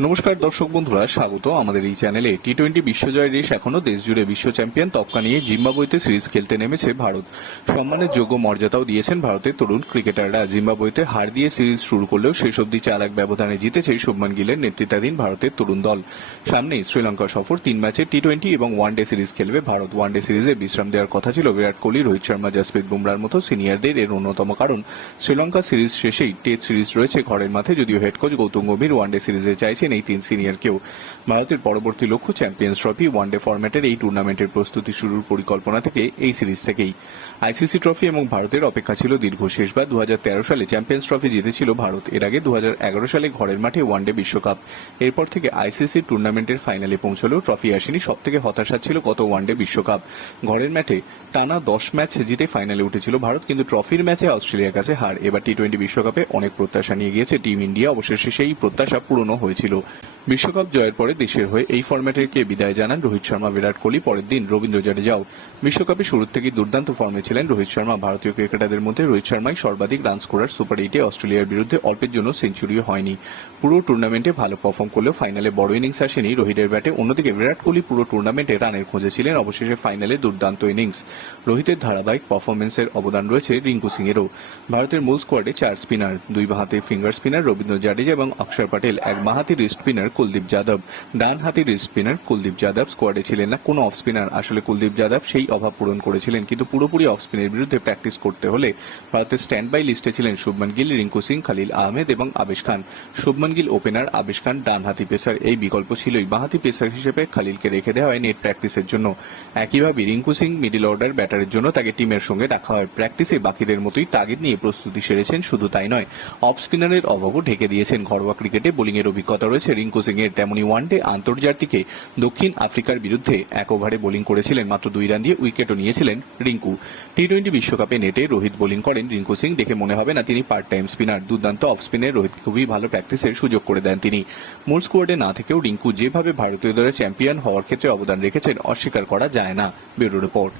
নমস্কার দর্শক বন্ধুরা, স্বাগত। আমাদের এই চ্যানেলে টি টোয়েন্টি বিশ্বজয় রেস এখনও দেশ জুড়ে বিশ্ব চ্যাম্পিয়ন তপকা নিয়ে জিম্বাবুয়েতে সিরিজ খেলতে নেমেছে ভারত। সম্মানের যোগ্য মর্যাদাও দিয়েছেন ভারতের তরুণ ক্রিকেটাররা। জিম্বাবুয়েতে হার দিয়ে সিরিজ শুরু করলেও শেষ অবধি চার এক ব্যবধানে জিতেছে শুভমান গিলের নেতৃত্বাধীন ভারতের তরুণ দল। সামনেই শ্রীলঙ্কা সফর, তিন ম্যাচে টি টোয়েন্টি এবং ওয়ানডে সিরিজ খেলবে ভারত। ওয়ানডে সিরিজে বিশ্রাম দেওয়ার কথা ছিল বিরাট কোহলি, রোহিত শর্মা, জসপ্রীত বুমরার মতো সিনিয়রদের এর অন্যতম কারণ। শ্রীলঙ্কা সিরিজ শেষেই টেস্ট সিরিজ রয়েছে ঘরের মাঠে, যদিও head coach Gautam Gambhir one day সিরিজে চাইছেন এই তিন সিনিয়রকেও ভারতের পরবর্তী লক্ষ্য চ্যাম্পিয়ন্স ট্রফি ওয়ানডে ফরম্যাটের এই টুর্নামেন্টের প্রস্তুতি শুরুর পরিকল্পনা থেকে এই সিরিজ থেকেই। আইসিসি ট্রফি এবং ভারতের অপেক্ষা ছিল দীর্ঘ শেষবার দু হাজার তেরো সালে চ্যাম্পিয়ন্স ট্রফি জিতেছিল ভারত। এর আগে দু হাজার এগারো সালে ঘরের মাঠে ওয়ানডে বিশ্বকাপ। এরপর থেকে আইসিসি টুর্নামেন্টের ফাইনালে পৌঁছলেও ট্রফি আসেনি। সব থেকে হতাশা ছিল গত ওয়ানডে বিশ্বকাপ। ঘরের ম্যাচে টানা দশ ম্যাচ জিতে ফাইনালে উঠেছিল ভারত, কিন্তু ট্রফির ম্যাচে অস্ট্রেলিয়ার কাছে হার। এবার টি টোয়েন্টি বিশ্বকাপে অনেক প্রত্যাশা নিয়ে গিয়েছে টিম ইন্ডিয়া অবশেষে সেই প্রত্যাশা পূরণও হয়েছিল। বিশ্বকাপ জয়ের পরে দেশের হয়ে এই ফরম্যাটেরকে বিদায় জানান রোহিত শর্মা, বিরাট কোহলি। পরের দিন রবীন্দ্র জাডেজাও বিশ্বকাপে শুরুর থেকেই দুর্দান্ত ফর্মে ছিলেন রোহিত শর্মা। ভারতীয় ক্রিকেটারদের মধ্যে রোহিত শর্মাই সর্বাধিক রান স্কোরার সুপার এইটে অস্ট্রেলিয়ার বিরুদ্ধে অল্পের জন্য সেঞ্চুরিও হয়নি। পুরো টুর্নামেন্টে ভালো পারফর্ম করলেও ফাইনালে বড় ইনিংস আসেনি। রোহিতের ব্যাটে অন্যদিকে বিরাট কোহলি পুরো টুর্নামেন্টে রানের খোঁজে ছিলেন অবশেষে ফাইনালে দুর্দান্ত ইনিংস রোহিতের ধারাবাহিক পারফরমেন্সের অবদান রয়েছে রিঙ্কু সিং এরও ভারতের মূল স্কোয়াডে চার স্পিনার দুই বাহাতে ফিঙ্গার স্পিনার রবীন্দ্র জাডেজা এবং অক্ষর প্যাটেল এক বাহাতি স্পিনার কুলদীপ যাদব। ডান হাতি রিস্ট স্পিনার কুলদীপ যাদব স্কোয়াডে ছিলেন না। কোনো অফ স্পিনার আসলে কুলদীপ যাদব সেই অভাব পূরণ করেছিলেন। কিন্তু পুরোপুরি অফ স্পিনের বিরুদ্ধে প্র্যাকটিস করতে হলে ভারতের স্ট্যান্ড বাই লিস্টে ছিলেন শুভমান গিল, রিঙ্কু সিং, খালিল আহমেদ এবং আবেশ খান। শুভমান গিল ওপেনার আবেশ খান ডান হাতি পেসার এই বিকল্প ছিলই বাহাতি পেসার হিসেবে খালিলকে রেখে দেওয়া হয় নেট প্র্যাকটিসের জন্য। একইভাবে রিঙ্কু সিং মিডিল অর্ডার ব্যাটারের জন্য তাকে টিমের সঙ্গে রাখা হয়। প্র্যাকটিসে বাকিদের মতোই তাগিদ নিয়ে প্রস্তুতি সেরেছেন। শুধু তাই নয় অফ স্পিনারের অভাবও ঢেকে দিয়েছেন ঘরোয়া ক্রিকেটে বোলিংয়ের অভিজ্ঞতা রয়েছে রিঙ্কু সিং এর তেমনি ওয়ানডে আন্তর্জাতিকে দক্ষিণ আফ্রিকার বিরুদ্ধে এক ওভারে বোলিং করেছিলেন, মাত্র দুই রান দিয়ে উইকেটও নিয়েছিলেন রিঙ্কু। টি টোয়েন্টি বিশ্বকাপে নেটে রোহিত বোলিং করেন রিঙ্কু সিং, দেখে মনে হবে না তিনি পার্ট টাইম স্পিনার দুর্দান্ত অফ স্পিনে রোহিত খুবই ভালো প্র্যাকটিসের সুযোগ করে দেন তিনি। মূল স্কোয়াডে না থেকেও রিঙ্কু যেভাবে ভারতীয় দলের চ্যাম্পিয়ন হওয়ার ক্ষেত্রে অবদান রেখেছেন, অস্বীকার করা যায় না। Bureau report